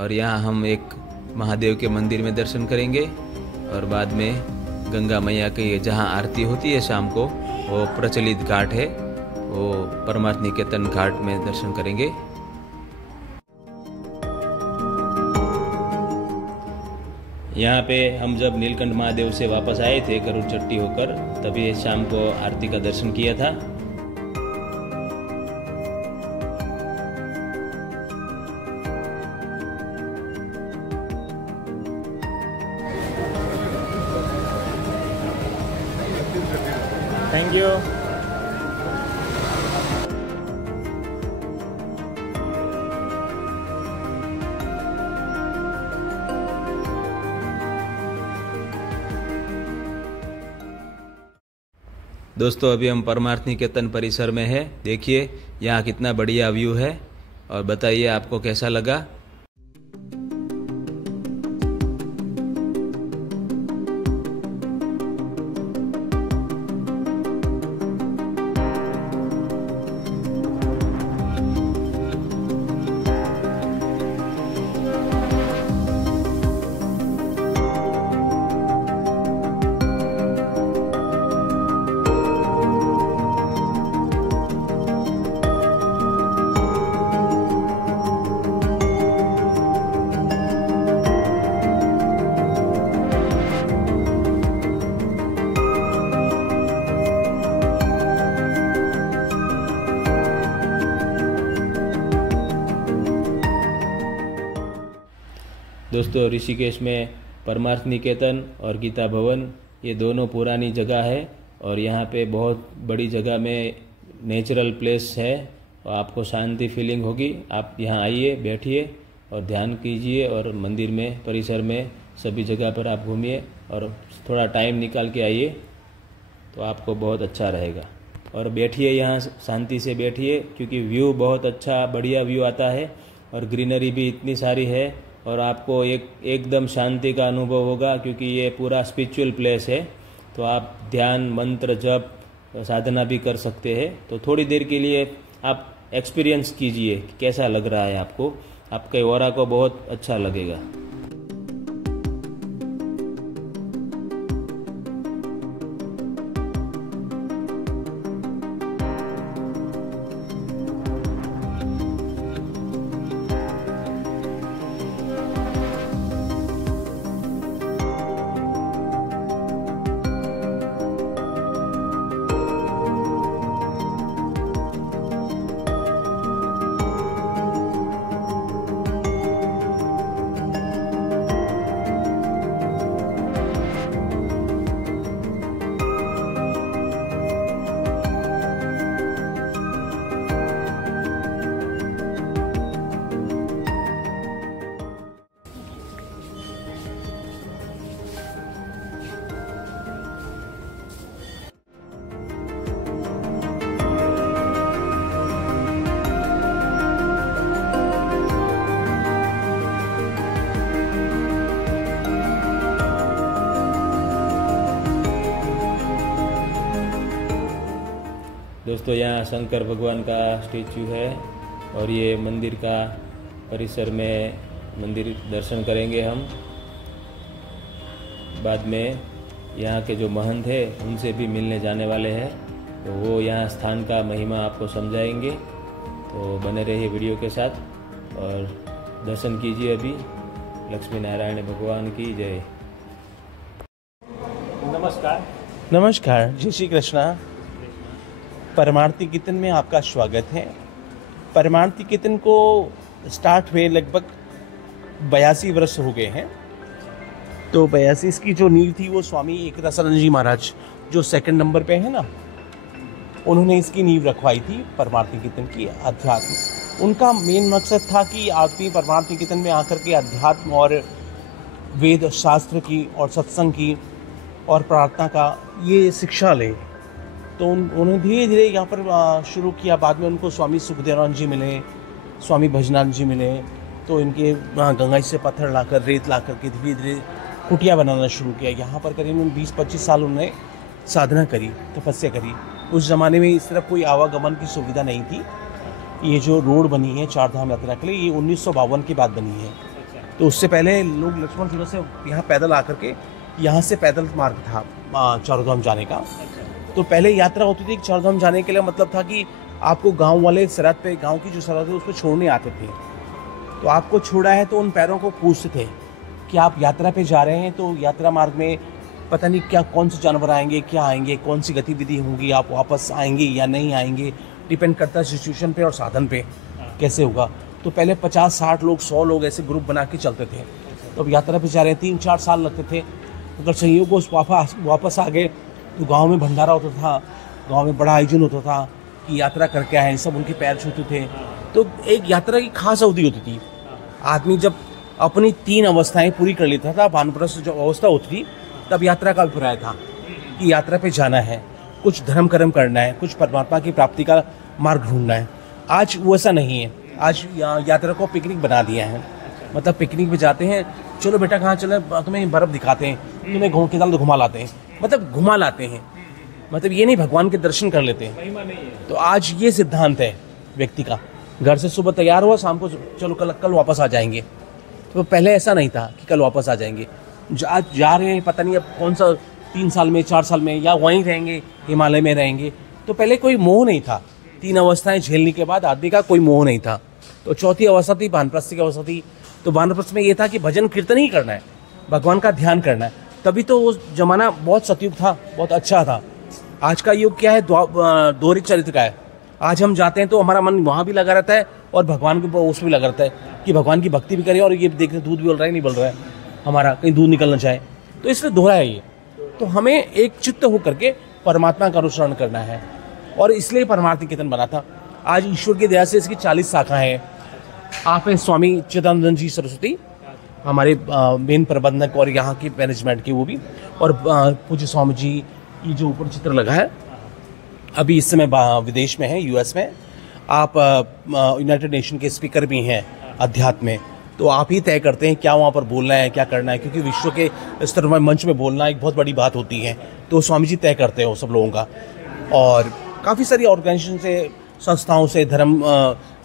और यहाँ हम एक महादेव के मंदिर में दर्शन करेंगे और बाद में गंगा मैया की जहाँ आरती होती है शाम को, वो प्रचलित घाट है, वो परमार्थ निकेतन घाट में दर्शन करेंगे। यहाँ पे हम जब नीलकंठ महादेव से वापस आए थे गरुड़ चट्टी होकर, तभी शाम को आरती का दर्शन किया था। Thank you. दोस्तों अभी हम परमार्थ निकेतन परिसर में है। देखिए यहाँ कितना बढ़िया व्यू है और बताइए आपको कैसा लगा। दोस्तों ऋषिकेश में परमार्थ निकेतन और गीता भवन ये दोनों पुरानी जगह है और यहाँ पे बहुत बड़ी जगह में नेचुरल प्लेस है और आपको शांति फीलिंग होगी। आप यहाँ आइए, बैठिए और ध्यान कीजिए और मंदिर में, परिसर में, सभी जगह पर आप घूमिए और थोड़ा टाइम निकाल के आइए तो आपको बहुत अच्छा रहेगा। और बैठिए यहाँ, शांति से बैठिए क्योंकि व्यू बहुत अच्छा बढ़िया व्यू आता है और ग्रीनरी भी इतनी सारी है और आपको एकदम शांति का अनुभव होगा क्योंकि ये पूरा स्पिरिचुअल प्लेस है। तो आप ध्यान, मंत्र, जप, साधना भी कर सकते हैं। तो थोड़ी देर के लिए आप एक्सपीरियंस कीजिए कैसा लग रहा है आपको, आपके ऑरा को बहुत अच्छा लगेगा। दोस्तों यहाँ शंकर भगवान का स्टैचू है और ये मंदिर का परिसर में मंदिर दर्शन करेंगे हम। बाद में यहाँ के जो महंत है उनसे भी मिलने जाने वाले हैं, तो वो यहाँ स्थान का महिमा आपको समझाएंगे। तो बने रहिए वीडियो के साथ और दर्शन कीजिए। अभी लक्ष्मी नारायण भगवान की जय। नमस्कार। नमस्कार, जय श्री कृष्णा। परमार्थ निकेतन में आपका स्वागत है। परमार्थ निकेतन को स्टार्ट हुए लगभग 82 वर्ष हो गए हैं। तो 82 इसकी जो नींव थी वो स्वामी एक रसानंद जी महाराज जो 2 नंबर पे है ना, उन्होंने इसकी नींव रखवाई थी परमार्थ निकेतन की अध्यात्म। उनका मेन मकसद था कि आदमी परमार्थ निकेतन में आकर के अध्यात्म और वेद शास्त्र की और सत्संग की और प्रार्थना का ये शिक्षा ले। तो उन्होंने धीरे धीरे यहाँ पर शुरू किया। बाद में उनको स्वामी सुखदेवानंद जी मिले, स्वामी भजनानंद जी मिले, तो इनके गंगा से पत्थर लाकर, रेत लाकर के धीरे धीरे कुटिया बनाना शुरू किया। यहाँ पर करीब 20-25 साल उन्होंने साधना करी, तपस्या करी। उस ज़माने में इस तरफ कोई आवागमन की सुविधा नहीं थी। ये जो रोड बनी है चार धाम यात्रा के लिए, ये 1952 की बात बनी है। तो उससे पहले लोग लक्ष्मण झूला से यहाँ पैदल आकर के, यहाँ से पैदल मार्ग था चारों जाने का। तो पहले यात्रा होती थी चारों जाने के लिए, मतलब था कि आपको गांव वाले सरहद पे, गांव की जो सरहद है उस पर छोड़ने आते थे। तो आपको छोड़ा है तो उन पैरों को पूछते थे कि आप यात्रा पे जा रहे हैं, तो यात्रा मार्ग में पता नहीं क्या, कौन से जानवर आएंगे, क्या आएंगे, कौन सी गतिविधि होंगी, आप वापस आएंगे या नहीं आएंगे, डिपेंड करता है सिचुएशन पे और साधन पे कैसे होगा। तो पहले 50-60 लोग, 100 लोग ऐसे ग्रुप बना के चलते थे। तो अब यात्रा पे जा रहे हैं, 3-4 साल लगते थे। अगर संयोग वापस आ गए तो गांव में भंडारा होता था, गांव में बड़ा आयोजन होता था कि यात्रा करके आए, सब उनके पैर छूते थे। तो एक यात्रा की खास अवधि होती थी। आदमी जब अपनी 3 अवस्थाएं पूरी कर लेता था, वानप्रस्थ जो अवस्था होती थी, तब यात्रा का अभिप्राय था कि यात्रा पे जाना है, कुछ धर्म कर्म करना है, कुछ परमात्मा की प्राप्ति का मार्ग ढूंढना है। आज वो ऐसा नहीं है। आज यात्रा को पिकनिक बना दिया है। मतलब पिकनिक पे जाते हैं, चलो बेटा कहाँ चले, तुम्हें बर्फ़ दिखाते हैं, तुम्हें घूम के साथ घुमा लाते हैं, मतलब घुमा लाते हैं, मतलब ये नहीं भगवान के दर्शन कर लेते हैं। तो आज ये सिद्धांत है व्यक्ति का, घर से सुबह तैयार हुआ, शाम को चलो कल वापस आ जाएंगे। तो पहले ऐसा नहीं था कि कल वापस आ जाएंगे। आज जा रहे हैं, पता नहीं अब कौन सा 3 साल में, 4 साल में, या वहीं रहेंगे, हिमालय में रहेंगे। तो पहले कोई मोह नहीं था। 3 अवस्थाएं झेलने के बाद आदमी का कोई मोह नहीं था। तो चौथी अवस्था थी वानप्रस्थ की अवस्था थी। तो वानप्रस्थ में ये था कि भजन कीर्तन ही करना है, भगवान का ध्यान करना है। तभी तो वो जमाना बहुत सतयुग था, बहुत अच्छा था। आज का युग क्या है, दोहरी चरित्र का है। आज हम जाते हैं तो हमारा मन वहाँ भी लगा रहता है और भगवान के उसमें भी लगा रहता है कि भगवान की भक्ति भी करें, और ये देखते दूध भी बोल रहा है नहीं बोल रहा है, हमारा कहीं दूध निकल ना जाए। तो इसलिए दोहरा है ये। तो हमें एक चित्त होकर के परमात्मा का अनुसरण करना है, और इसलिए परमार्थ निकेतन बना था। आज ईश्वर की दया से इसकी 40 शाखाएं हैं। आप हैं स्वामी चिदानंद जी सरस्वती, हमारे मेन प्रबंधक और यहाँ की मैनेजमेंट की वो भी, और पूज्य स्वामी जी, ये जो ऊपर चित्र लगा है, अभी इस समय विदेश में है, यूएस में। आप यूनाइटेड नेशन के स्पीकर भी हैं अध्यात्म में। तो आप ही तय करते हैं क्या वहाँ पर बोलना है, क्या करना है, क्योंकि विश्व के स्तर में मंच में बोलना एक बहुत बड़ी बात होती है। तो स्वामी जी तय करते हैं वो सब लोगों का। और काफ़ी सारी ऑर्गेनाइजेशन से, संस्थाओं से, धर्म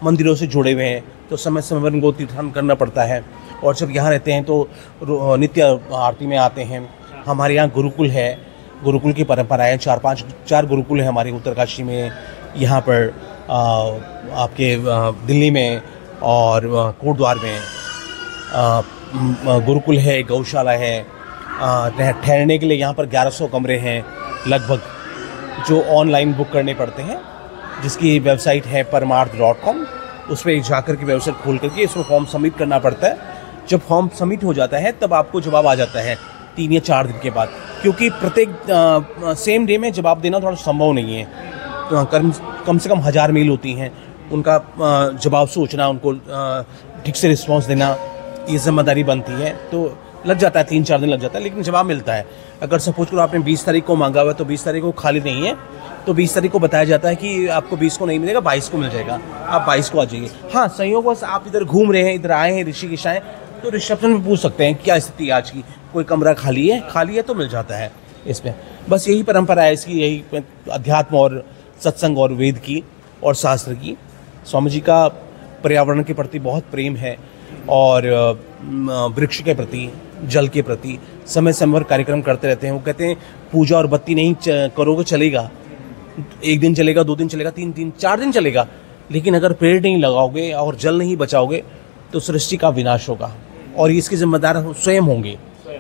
मंदिरों से जुड़े हुए हैं। तो समय समय पर उनको तीर्थाटन करना पड़ता है। और जब यहाँ रहते हैं तो नित्य आरती में आते हैं। हमारे यहाँ गुरुकुल है, गुरुकुल की परंपरा है। 4 गुरुकुल है हमारे उत्तरकाशी में, यहाँ पर आपके दिल्ली में और कोटद्वार में गुरुकुल है, गौशाला है। ठहरने के लिए यहाँ पर 1100 कमरे हैं लगभग, जो ऑनलाइन बुक करने पड़ते हैं, जिसकी वेबसाइट है parmarth.com। उस पर जाकर के वेबसाइट खोल करके इसमें फॉर्म सबमिट करना पड़ता है। जब फॉर्म सबमिट हो जाता है तब आपको जवाब आ जाता है 3 या 4 दिन के बाद, क्योंकि प्रत्येक सेम डे में जवाब देना थोड़ा संभव नहीं है। तो कम से कम 1000 मेल होती हैं, उनका जवाब सोचना, उनको ठीक से रिस्पॉन्स देना, ये जिम्मेदारी बनती है। तो लग जाता है 3-4 दिन लग जाता है, लेकिन जवाब मिलता है। अगर सपोज करो आपने 20 तारीख को मांगा हुआ है तो 20 तारीख को खाली नहीं है, तो 20 तारीख को बताया जाता है कि आपको 20 को नहीं मिलेगा, 22 को मिल जाएगा, आप 22 को आ जाइए। हाँ, संयोगवश आप इधर घूम रहे हैं, इधर आए हैं, ऋषिकेश आए, तो रिसेप्शन में पूछ सकते हैं क्या स्थिति आज की, कोई कमरा खाली है तो मिल जाता है इसमें। बस यही परंपरा है इसकी, यही अध्यात्म और सत्संग और वेद की और शास्त्र की। स्वामी जी का पर्यावरण के प्रति बहुत प्रेम है, और वृक्ष के प्रति, जल के प्रति समय समय पर कार्यक्रम करते रहते हैं। वो कहते हैं पूजा और बत्ती नहीं करोगे चलेगा, 1 दिन चलेगा, 2 दिन चलेगा, 3 दिन 4 दिन चलेगा, लेकिन अगर पेड़ नहीं लगाओगे और जल नहीं बचाओगे तो सृष्टि का विनाश होगा, और इसके जिम्मेदार स्वयं होंगे,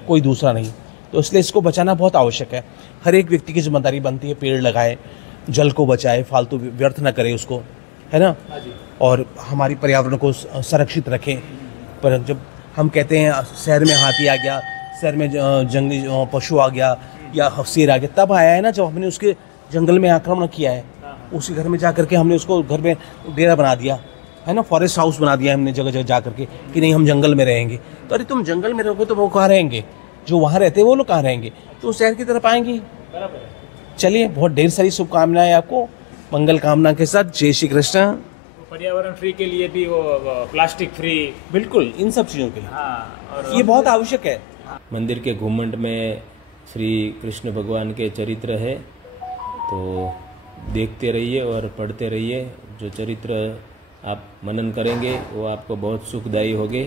कोई दूसरा नहीं। तो इसलिए इसको बचाना बहुत आवश्यक है। हर एक व्यक्ति की जिम्मेदारी बनती है, पेड़ लगाए, जल को बचाए, फालतू व्यर्थ न करे उसको, है ना, और हमारी पर्यावरण को संरक्षित रखें। पर जब हम कहते हैं शहर में हाथी आ गया, शहर में जंगली पशु आ गया या शेर आ गया, तब आया है ना जब हमने उसके जंगल में आक्रमण किया है। उसी घर में जा करके हमने उसको घर में डेरा बना दिया है ना, फॉरेस्ट हाउस बना दिया हमने जगह जगह जा करके कि नहीं हम जंगल में रहेंगे। तो अरे तुम जंगल में रहोगे तो वो कहाँ रहेंगे, जो वहाँ रहते हैं वो लोग कहाँ रहेंगे, तो शहर की तरफ आएंगे। चलिए, बहुत ढेर सारी शुभकामनाएं आपको, मंगल कामना के साथ। जय श्री कृष्ण। पर्यावरण फ्री के लिए भी, वो प्लास्टिक फ्री, बिल्कुल इन सब चीज़ों के लिए और ये बहुत आवश्यक है। मंदिर के घुमंड में श्री कृष्ण भगवान के चरित्र है, तो देखते रहिए और पढ़ते रहिए। जो चरित्र आप मनन करेंगे वो आपको बहुत सुखदायी होंगे।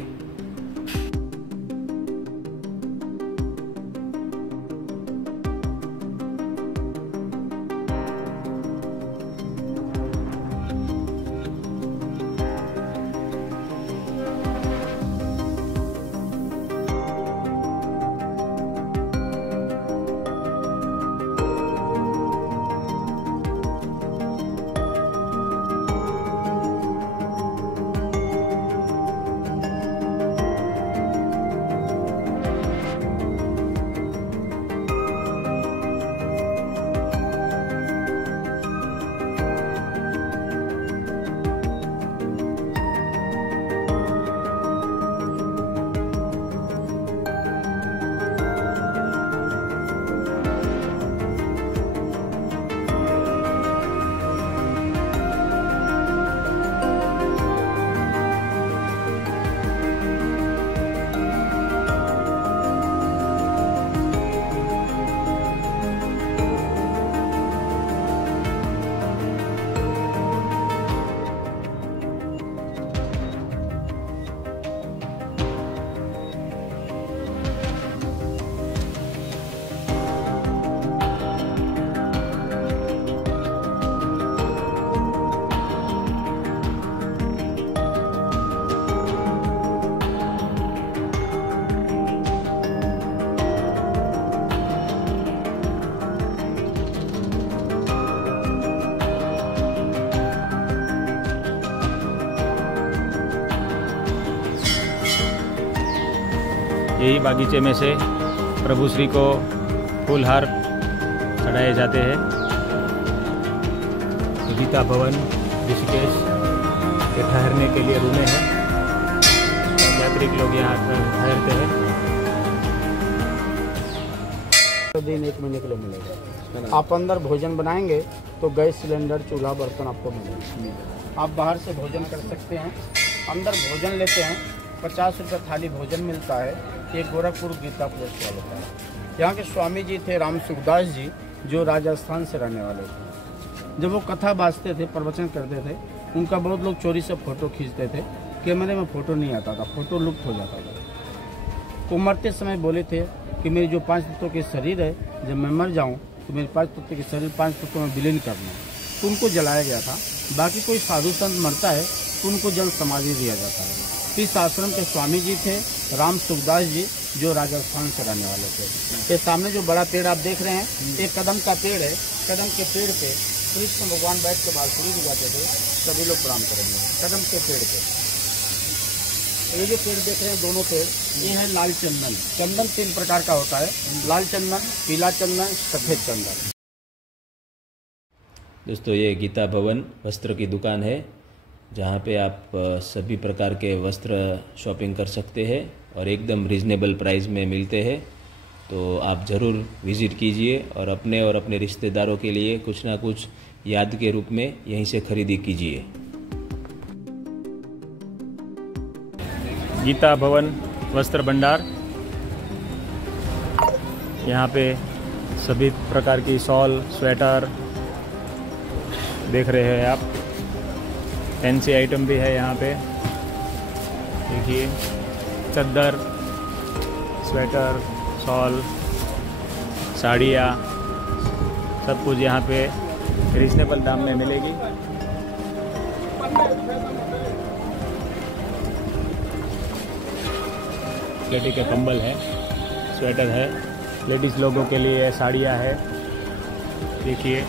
यही बागीचे में से प्रभु श्री को फूलहार चढ़ाए जाते हैं। गीता भवन ऋषिकेश के ठहरने के लिए रूमें हैं, यात्रिक लोग यहाँ ठहरते हैं। दिन 1 महीने के लिए मिलेगा। आप अंदर भोजन बनाएंगे तो गैस सिलेंडर, चूल्हा, बर्तन आपको मिलेगा। आप बाहर से भोजन कर सकते हैं, अंदर भोजन लेते हैं। 50 रुपये थाली भोजन मिलता है। ये गोरखपुर गीता प्लेस वाले का है। यहाँ के स्वामी जी थे राम सुखदास जी, जो राजस्थान से रहने वाले थे। जब वो कथा बाजते थे, प्रवचन करते थे, उनका बहुत लोग चोरी से फ़ोटो खींचते थे। कैमरे में फ़ोटो नहीं आता था, फ़ोटो लुप्त हो जाता था। वो मरते समय बोले थे कि मेरी जो 5 तत्वों के शरीर है, जब मैं मर जाऊं तो मेरे 5 तत्वों के शरीर 5 तत्वों में विलीन करना है। तो उनको जलाया गया था। बाकी कोई साधु संत मरता है तो उनको जल समाधि दिया जाता है। इस आश्रम के स्वामी जी थे राम सुखदास जी, जो राजस्थान से रहने वाले थे। ये सामने जो बड़ा पेड़ आप देख रहे हैं, एक कदम का पेड़ है। कदम के पेड़ पे कृष्ण भगवान बैठ के बांसुरी बजाते थे। सभी लोग प्रणाम करेंगे कदम के पेड़ पे। ये जो पेड़ देख रहे हैं, दोनों पेड़, ये है लाल चंदन। चंदन 3 प्रकार का होता है, लाल चंदन, पीला चंदन, सफेद चंदन। दोस्तों, ये गीता भवन वस्त्र की दुकान है, जहाँ पे आप सभी प्रकार के वस्त्र शॉपिंग कर सकते हैं और एकदम रीज़नेबल प्राइस में मिलते हैं। तो आप ज़रूर विज़िट कीजिए और अपने रिश्तेदारों के लिए कुछ ना कुछ याद के रूप में यहीं से खरीदी कीजिए। गीता भवन वस्त्र भंडार, यहाँ पे सभी प्रकार की शॉल, स्वेटर देख रहे हैं आप। फैंसी आइटम भी है यहाँ पे, देखिए, चद्दर, स्वेटर, शॉल, साड़ियाँ, सब कुछ यहाँ पे रीजनेबल दाम में मिलेगी। लेडी के कंबल है, स्वेटर है, लेडीज़ लोगों के लिए साड़ियाँ है, देखिए।